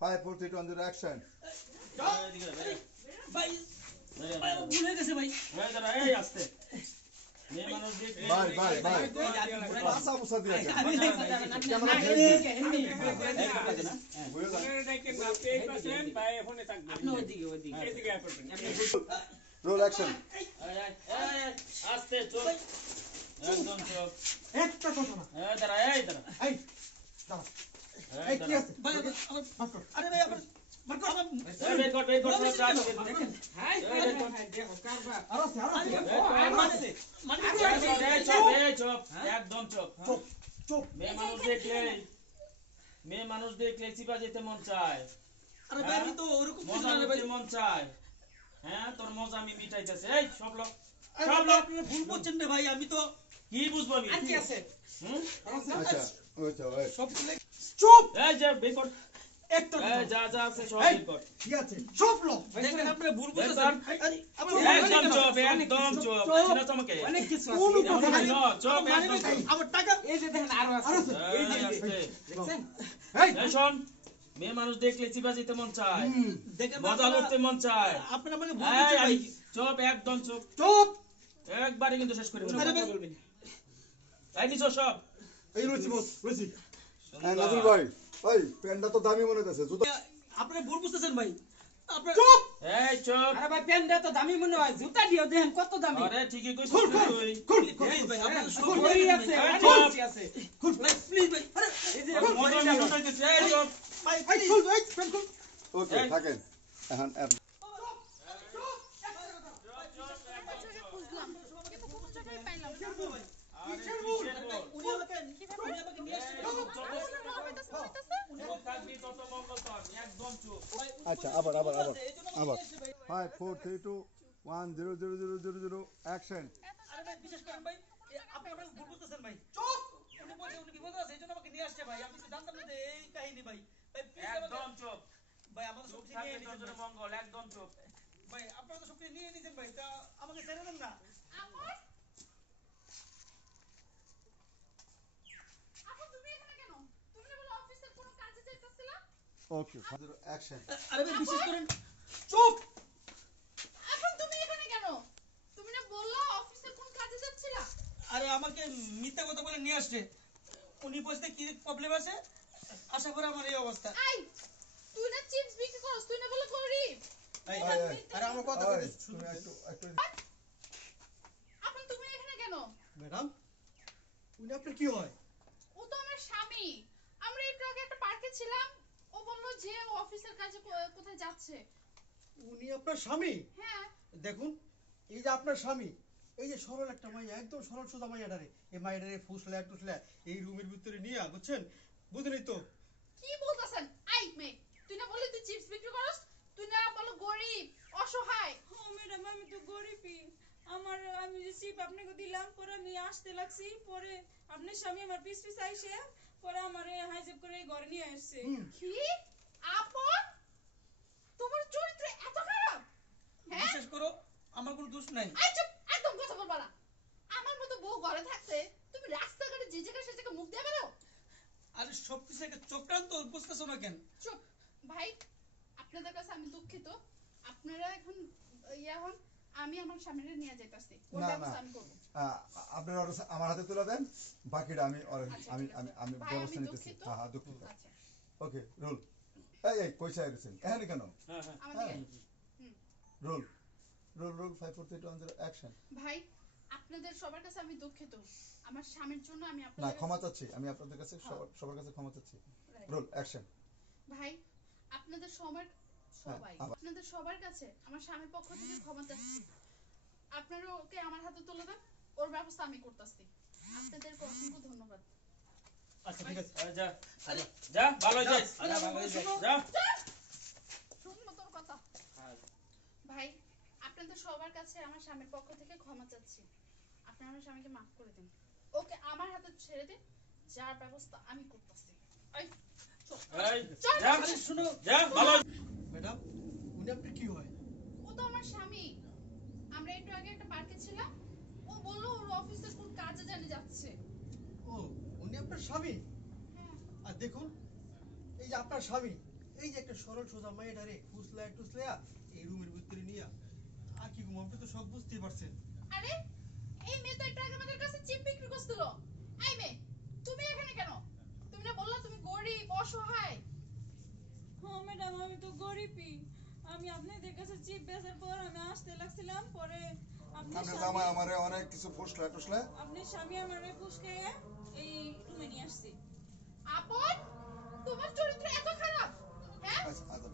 5 4 3 2 1 0 action ভাই ভুলে গেছে ভাই ভাই দাঁড়া এই আসতে মেয়ে মানুষ দেখলে ভাই পাসা মুসা দিয়া ক্যামেরা রোল অ্যাকশন আসতে চুপ একদম চুপ একটা কথা না এই দাঁড়া দাঁড়া এই কি আছে ভাই আরে ভাই আবার মারকো আমার বের কর দেখেন হাই দেখো কারবার আরে চুপ একদম চুপ মেয়ে মানুষ দেখলে চিপা যেতে মন চায় আরে ভাই আমি তো ওরকম মজা নিতে মন চায় হ্যাঁ তোর মজা আমি মিটাইতেছে এই সব লোক আপনি ভুল করছেন রে ভাই আমি তো কি বুঝবো আমি আর কি আছে আচ্ছা ওই সব চুপ এই যে বের কর একটা এই যা আছে সব বের কর ঠিক আছে সব লোক দেখেন আপনি ভুল করতেছেন আরে একদম চুপ চিনা তোমাকে অনেক কিছু আছে চুপ আমার টাকা এই যে দেখেন আরো আছে এই যে দেখছেন এই শোন মেয়ে মানুষ দেখলে চিপা যেতে মন চায় দেখেন মজা করতে মন চায় আপনি আমাকে ভুল করছেন ভাই চুপ একদম চুপ একবারে কিন্তু শেষ করে আরে ভাই এই নিছো সব এই রয়েছি বস রয়েছি নাজুল ভাই ওই পেনটা তো দামি মনে হচ্ছে জুতো আপনি ভুল বুঝতেছেন ভাই আপনি চুপ এই চুপ আরে ভাই পেনটা তো দামি মনে হয় জুতা দিও দেখেন কত দামি আরে ঠিকই কইছিস তুই এই ভাই আপনার সব ঘড়ি আছে এই অনেক চুপ। কিছু আছে ভাই প্লিজ ভাই আরে এই যে মজা আমি উঠাইতেছি এই চুপ ভাই এই খুল এই পেন খুল ওকে থাকেন এখন বুঝলাম কিন্তু কোনো জায়গায় পাইলাম না উনি আমাকে নিয়ে আসছে একদম চুপ আচ্ছা আবার 5 4 3 2 1 0 0 0 0 0 অ্যাকশন আরে ভাই বিশেষ করে ভাই আপনি আমাকে ভুল বুঝতেছেন ভাই চুপ উনি বলছে উনি বিপদে আছে এইজন্য আমাকে নিয়ে আসছে ভাই আমি তো জানতাম না যে এই কাহিনী ভাই ভাই প্লিজ একদম চুপ ভাই আমাকে সব চুপ নিয়ে থাকলে নিয়েছেন তোর জন্য মঙ্গল একদম চুপ ভাই আপনারা তো সব নিয়ে নিয়েছেন ভাই তা আমাকে ছেড়ে দেন না আপন আপন তুমি এখানে কেন তুমি না বলে অফিসের কোনো কাজে যাইতাছিলা ওকে 0 অ্যাকশন আরে ভাই বিশেষ করেন চুপ আপন তুমি এখানে কেন তুমি না বললা অফিসের কোন কাজে যাচ্ছিলা আরে আমাকে মিথ্যা কথা বলে নিয়ে আসছে উনি বলতে কি প্রবলেম আছে আশা করি আমার এই অবস্থা আই তুই না চিপস বিক্রি করছ তুই না বলে গরিব আরে আমার কথা বলতে তুমি একটু আপন তুমি এখানে কেন ম্যাডাম উনি আপনার কি হয় ও তো আমার স্বামী আমরা একটু আগে একটা পার্কে ছিলাম ও বলল যে ও অফিসের কাজে কোথায় যাচ্ছে উনি আপনার স্বামী হ্যাঁ দেখুন এই যে আপনার স্বামী এই যে সরল একটা মাইয়া একদম সরল সোজা মাইয়াটারে এই মাইয়াটারে ফুসলা টুসলা এই রুমের ভিতরে নিয়ে বুঝছেন বুঝলেন তো কি বলতাছেন আই মে তুই না বললি তুই চিপস বিক্রি করছ তুই না বলো গরিব অসহায় ও ম্যাডাম আমি তো গরিবই আমি যে সিপ আপনাকে দিলাম পরে আমি আসতে লাগছি পরে আপনার স্বামী আমার পিছ আইসে পরে আমারে হাইজেপ করে এই ঘরে নিয়ে আসছে কি আপন তোমার চরিত্র এত খারাপ হ্যাঁ বিশ্বাস করো আমার কোনো দোষ নাই আই চুপ একদম কথা বলবা না আমার মতো বউ ঘরে থাকতে তুমি রাস্তাঘাটে যে জায়গায় সে জায়গায় মুখ দিয়ে বেরো আরে সব কিছু একটা চক্রান্ত বুঝতেছো না কেন চুপ ভাই আপনাদের কাছে আমি দুঃখিত আপনারা এখন হন আমি আমার স্বামীরে নিয়ে যাইতাছি ওর না, ব্যবস্থা না। আমি করব আপনারা আমার হাতে তুলে দেন বাকিটা আমি আচ্ছা, আমি ঠিক আছে। আমি ভাই, ব্যবস্থা আমি নিতেছি দুঃখিত। হ্যাঁ দুঃখিত আচ্ছা ওকে রোল এই কইসা আইছেন এখানে কেন হ্যাঁ হ্যাঁ আমাদের রোল রোল 5 4 3 2 1 0 অ্যাকশন ভাই আপনাদের সবার কাছে আমি দুঃখিত আমার স্বামীর জন্য আমি না আপনাদের ক্ষমা চাচ্ছি আমি আপনাদের কাছে সবার কাছে ক্ষমা চাচ্ছি রোল অ্যাকশন ভাই আপনাদের সবার সবাই আবার। আপনাদের সবার কাছে আমার স্বামীর পক্ষ থেকে ক্ষমা চাচ্ছি আপনারা ওকে আমার হাতে তুলে দেন ওর ব্যবস্থা আমি করতেছি আপনাদের অসংখ্য ধন্যবাদ আচ্ছা ঠিক আছে যা যা ভালো যাইস যা শুনবো তোর কথা ভাই আপনাদের সবার কাছে আমার স্বামীর পক্ষ থেকে ক্ষমা চাচ্ছি আপনারা আমার স্বামীকে মাফ করে দিন ওকে আমার হাতে ছেড়ে দিন যার ব্যবস্থা আমি করতেছি এই এই যা আরে শুনো যা ভালো ম্যাডাম উনি আপনার কি হয় ও তো আমার স্বামী আমরা একটু আগে একটা পার্কে ছিলাম ও বললো ওর অফিসে কোন কাজে জানি যাচ্ছে ও উনি আপনার স্বামী হ্যাঁ আর দেখুন এই যে আপনার স্বামী এই যে একটা সরল সোজা মাইয়াটারে ফুসলায় টুসলায়া এই রুমের ভিতরে নিয়া আর কি ঘুম আপনি তো সব বুঝতেই পারছেন। আরে এই মেয়ে তো একটু আগে আমাদের কাছে চিপ বিক্রি করছিল। এই মেয়ে, তুমি এখানে কেন? তুমি না বললা তুমি গরিব অসহায়? হ্যাঁ ম্যাডাম, আমি তো গরিবই। আমি আপনাদের কাছে চিপ বেচার পর আমি আসতে লাগছিলাম, পরে আপনার জামাই আমারে অনেক কিছু ফুসলা টুসলা। আপনি স্বামী আমারে পুষকাইয়া এই রুমে নিয়ে আসছে। আপন, তোমার চরিত্র এত খারাপ? হ্যাঁ? আচ্ছা আচ্ছা